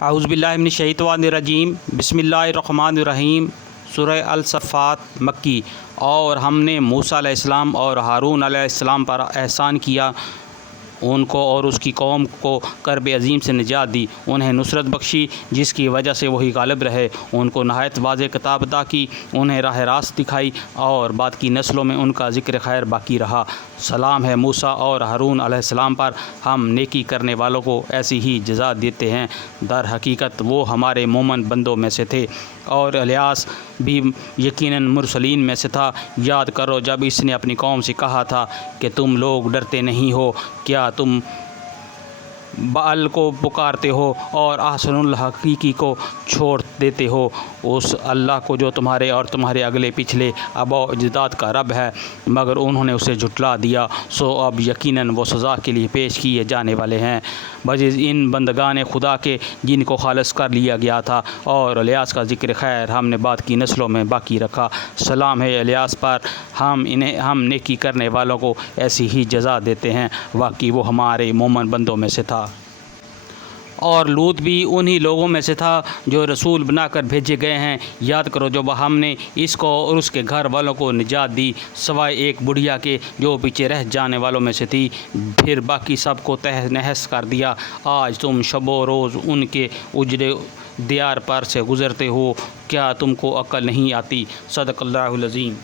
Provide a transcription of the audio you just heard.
اعوذ باللہ من الشیطان الرجیم بسم اللہ الرحمن الرحیم سورہ الصفات مکی۔ اور ہم نے موسیٰ علیہ السلام اور ہارون علیہ السلام پر احسان کیا، ان کو اور اس کی قوم کو کرب عظیم سے نجات دی، انہیں نصرت بخشی جس کی وجہ سے وہی غالب رہے، ان کو نہایت واضح کتاب عطا کی، انہیں راہ راست دکھائی، اور بعد کی نسلوں میں ان کا ذکر خیر باقی رہا۔ سلام ہے موسیٰ اور ہارون علیہ السلام پر، ہم نیکی کرنے والوں کو ایسی ہی جزا دیتے ہیں، در حقیقت وہ ہمارے مومن بندوں میں سے تھے۔ اور الیاس بھی یقیناً مرسلین میں سے تھا۔ یاد کرو جب اس نے اپنی قوم سے کہا تھا کہ تم لوگ ڈرتے نہیں ہو، کیا تم بعل کو پکارتے ہو اور احسن الحقیقی کو چھوڑ دیتے ہو، اس اللہ کو جو تمہارے اور تمہارے اگلے پچھلے آباء و اجداد کا رب ہے، مگر انہوں نے اسے جھٹلا دیا، سو اب یقیناً وہ سزا کے لیے پیش کیے جانے والے ہیں، بجز ان بندگان خدا کے جن کو خالص کر لیا گیا تھا۔ اور الیاس کا ذکر خیر ہم نے بعد کی نسلوں میں باقی رکھا۔ سلام ہے الیاس پر، ہم نیکی کرنے والوں کو ایسی ہی جزا دیتے ہیں، واقعی وہ ہمارے مومن بندوں میں سے تھا۔ اور لوط بھی انہی لوگوں میں سے تھا جو رسول بنا کر بھیجے گئے ہیں۔ یاد کرو جب ہم نے اس کو اور اس کے گھر والوں کو نجات دی، سوائے ایک بڑھیا کے جو پیچھے رہ جانے والوں میں سے تھی، پھر باقی سب کو تہس نہس کر دیا۔ آج تم شب و روز ان کے اجڑے دیار پر سے گزرتے ہو، کیا تم کو عقل نہیں آتی؟ صدق اللہ العظیم۔